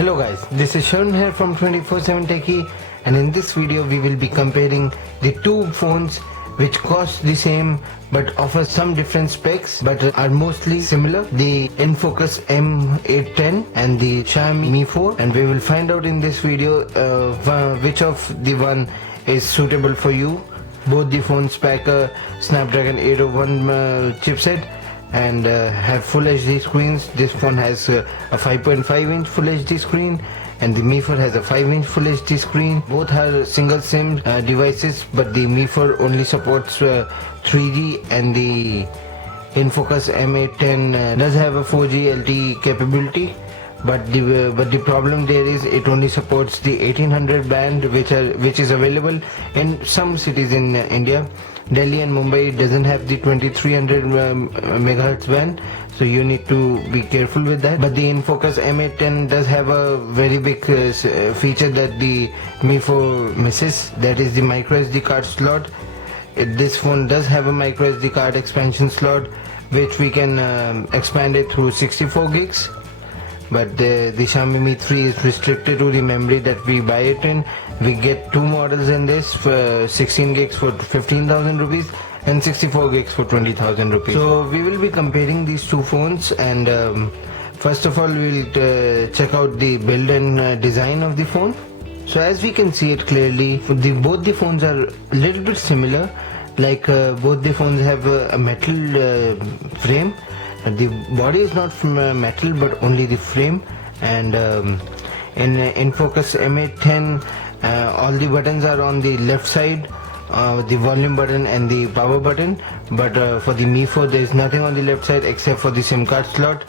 Hello guys, this is Sharon here from 24/7 Techie, and in this video we will be comparing the two phones which cost the same but offer some different specs but are mostly similar, the InFocus M810 and the Xiaomi Mi 4, and we will find out in this video which of the one is suitable for you. Both the phones pack a Snapdragon 801 chipset and have full HD screens. This phone has a 5.5-inch full HD screen and the Mi 4 has a 5-inch full HD screen. Both are single SIM devices, but the Mi 4 only supports 3G and the InFocus M810 does have a 4G LTE capability. But the problem there is it only supports the 1800 band, which is available in some cities in India. Delhi and Mumbai doesn't have the 2300 megahertz band, so you need to be careful with that. But the InFocus M810 does have a very big feature that the Mi 4 misses, that is the micro SD card slot. This phone does have a micro SD card expansion slot, which we can expand it through 64 gigs. But the Xiaomi Mi 3 is restricted to the memory that we buy it in. We get two models in this, for 16 gigs for 15,000 rupees and 64 gigs for 20,000 rupees. So we will be comparing these two phones, and first of all we will check out the build and design of the phone. So as we can see it clearly, both the phones are a little bit similar, like both the phones have a metal frame. The body is not from metal but only the frame, and in InFocus M810 all the buttons are on the left side, the volume button and the power button, but for the Mi 4 there is nothing on the left side except for the SIM card slot.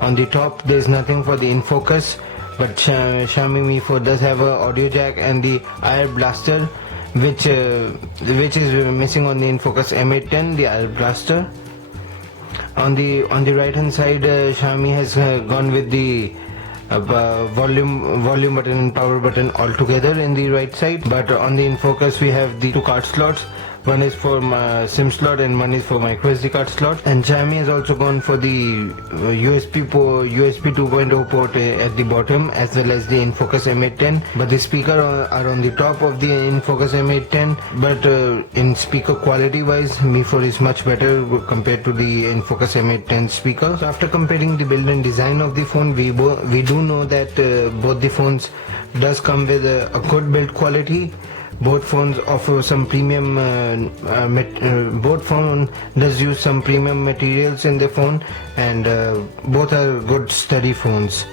On the top there is nothing for the InFocus, but Xiaomi Mi 4 does have a audio jack and the IR blaster, which is missing on the InFocus M810, the IR blaster. On the right hand side, Xiaomi has gone with the volume button and power button all together in the right side, but on the InFocus we have the two card slots. One is for SIM slot and one is for micro SD card slot. And Xiaomi has also gone for the USB 2.0 port at the bottom, as well as the InFocus M810. But the speaker are on the top of the InFocus M810. But in speaker quality wise, Mi 4 is much better compared to the InFocus M810 speaker. So after comparing the build and design of the phone, we do know that both the phones does come with a good build quality. Both phones offer some premium, both phone does use some premium materials in the phone, and both are good steady phones.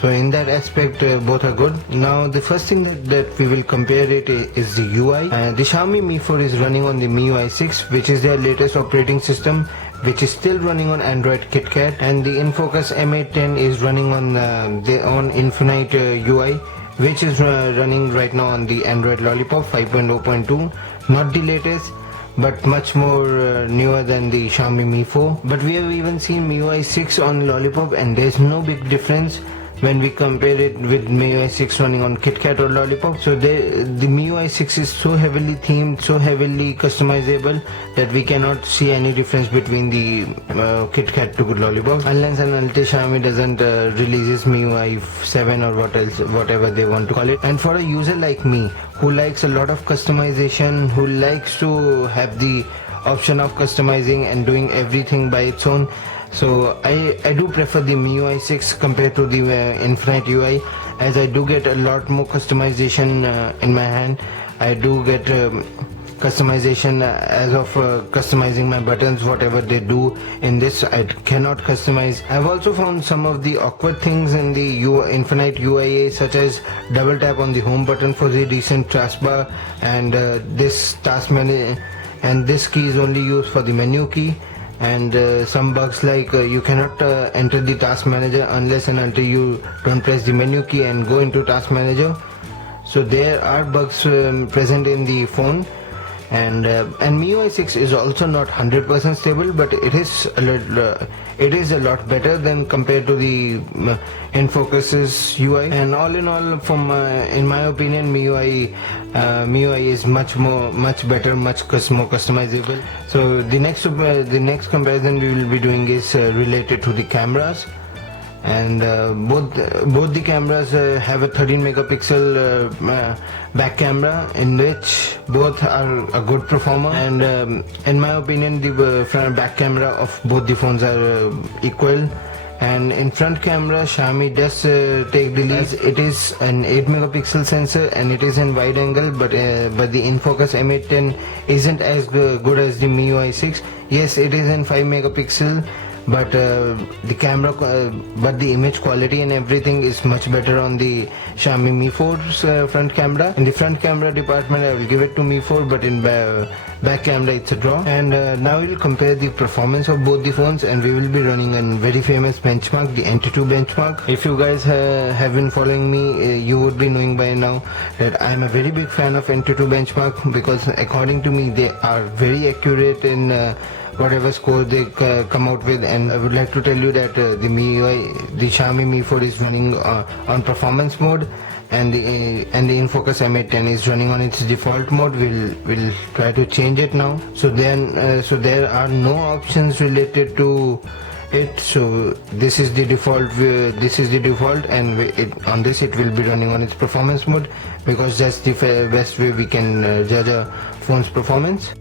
So in that aspect, both are good. Now the first thing that we will compare it is the UI. The Xiaomi Mi 4 is running on the MIUI 6, which is their latest operating system, which is still running on Android KitKat, and the InFocus M810 is running on their own Infinite UI, which is running right now on the Android Lollipop 5.0.2, not the latest but much more newer than the Xiaomi Mi 4. But we have even seen MIUI 6 on Lollipop, and there's no big difference when we compare it with MIUI 6 running on KitKat or Lollipop. So the MIUI 6 is so heavily themed, so heavily customizable, that we cannot see any difference between the KitKat to Lollipop, unless and until Xiaomi doesn't releases MIUI 7 or whatever they want to call it. And for a user like me, who likes a lot of customization, who likes to have the option of customizing and doing everything by its own, so I do prefer the MIUI 6 compared to the Infinite UI, as I do get a lot more customization in my hand. I do get customization as of customizing my buttons, whatever they do. In this I cannot customize. I've also found some of the awkward things in the Infinite UIA, such as double tap on the home button for the decent taskbar, and this task menu, and this key is only used for the menu key. And some bugs like you cannot enter the task manager unless and until you don't press the menu key and go into task manager. So there are bugs present in the phone, and MIUI 6 is also not 100% stable, but it is a lot better than compared to the InFocus's UI. And all in all, from in my opinion, MIUI is much better, much more customizable. So the next comparison we will be doing is related to the cameras. and both the cameras have a 13 megapixel back camera, in which both are a good performer, and in my opinion the front back camera of both the phones are equal. And in front camera, Xiaomi does take the lead. It is an 8 megapixel sensor and it is in wide angle, but the InFocus M810 isn't as good as the MIUI 6. Yes, it is in 5 megapixel, but the camera, but the image quality and everything is much better on the Xiaomi Mi 4's front camera. In the front camera department, I will give it to Mi 4, but in back camera it's a draw. And now we'll compare the performance of both the phones, and we will be running a very famous benchmark, the NT2 benchmark. If you guys have been following me, you would be knowing by now that I'm a very big fan of NT2 benchmark, because according to me they are very accurate in whatever score they come out with. And I would like to tell you that the Xiaomi Mi 4 is running on performance mode, and the InFocus M810 is running on its default mode. We'll try to change it now. So there are no options related to it. So this is the default. And on this it will be running on its performance mode, because that's the best way we can judge a phone's performance.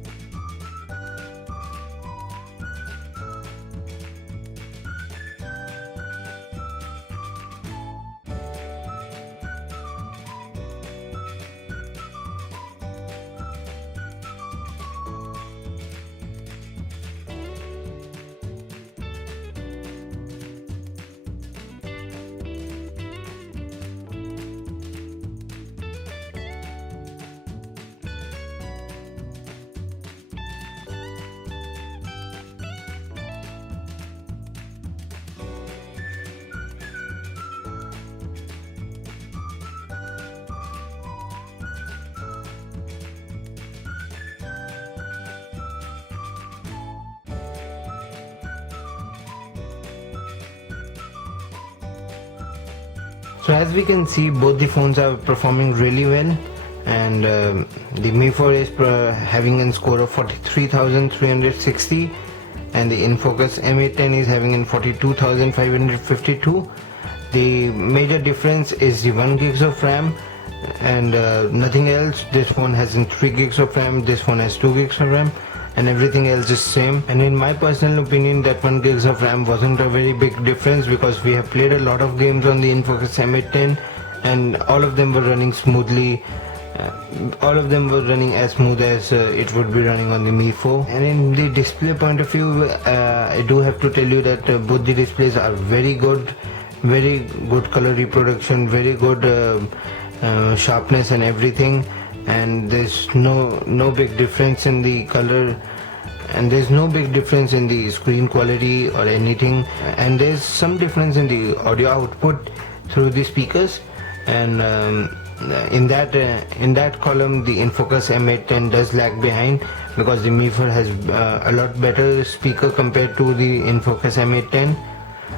So as we can see, both the phones are performing really well, and the Mi 4 is having a score of 43,360, and the InFocus M810 is having in 42,552. The major difference is the 1 gigs of RAM and nothing else. This phone has 3 gigs of RAM, this phone has 2 gigs of RAM, and everything else is same. And in my personal opinion, that 1 gigs of RAM wasn't a very big difference, because we have played a lot of games on the InFocus M810 and all of them were running smoothly. All of them were running as smooth as it would be running on the Mi 4. And in the display point of view, I do have to tell you that both the displays are very good color reproduction, very good sharpness and everything, and there's no big difference in the color, and there's no big difference in the screen quality or anything. And there's some difference in the audio output through the speakers, and in that column the InFocus M810 does lag behind, because the Mi 4 has a lot better speaker compared to the InFocus M810.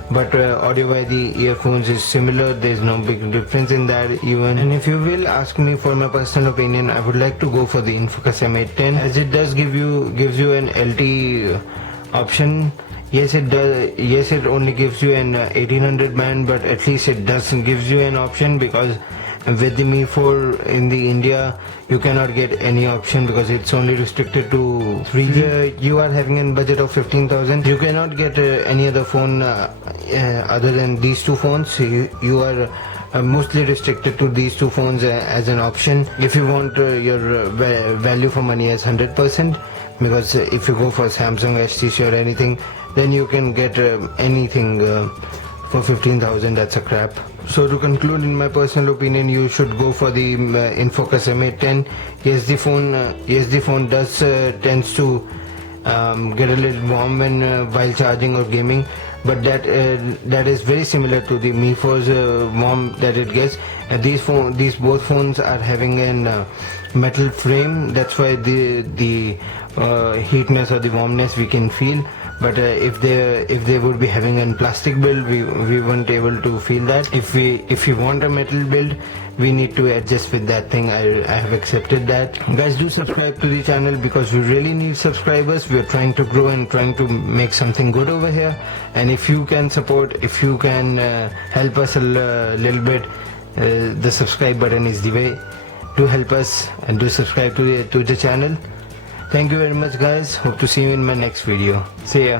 But audio by the earphones is similar, there's no big difference in that even. And if you will ask me for my personal opinion, I would like to go for the InFocus M810, as it does gives you an LTE option. Yes, it does. Yes, it only gives you an 1800 band, but at least it does gives you an option, because with the Mi 4 in the India you cannot get any option, because it's only restricted to 3G. You are having a budget of 15,000. You cannot get any other phone other than these two phones. You are mostly restricted to these two phones as an option. If you want your value for money as 100%, because if you go for Samsung, HTC or anything, then you can get anything for 15,000. That's a crap. So to conclude, in my personal opinion, you should go for the InFocus M810. Yes, the phone does tends to get a little warm when while charging or gaming, but that is very similar to the Mi 4's warm that it gets. These both phones are having a metal frame, that's why the heatness or the warmness we can feel. but if they would be having a plastic build, we weren't able to feel that. If we want a metal build, we need to adjust with that thing. I have accepted that. Guys, do subscribe to the channel because we really need subscribers. We are trying to grow and trying to make something good over here, and if you can support, if you can help us a little bit, the subscribe button is the way to help us, and do subscribe to the channel. Thank you very much, guys. Hope to see you in my next video. See ya.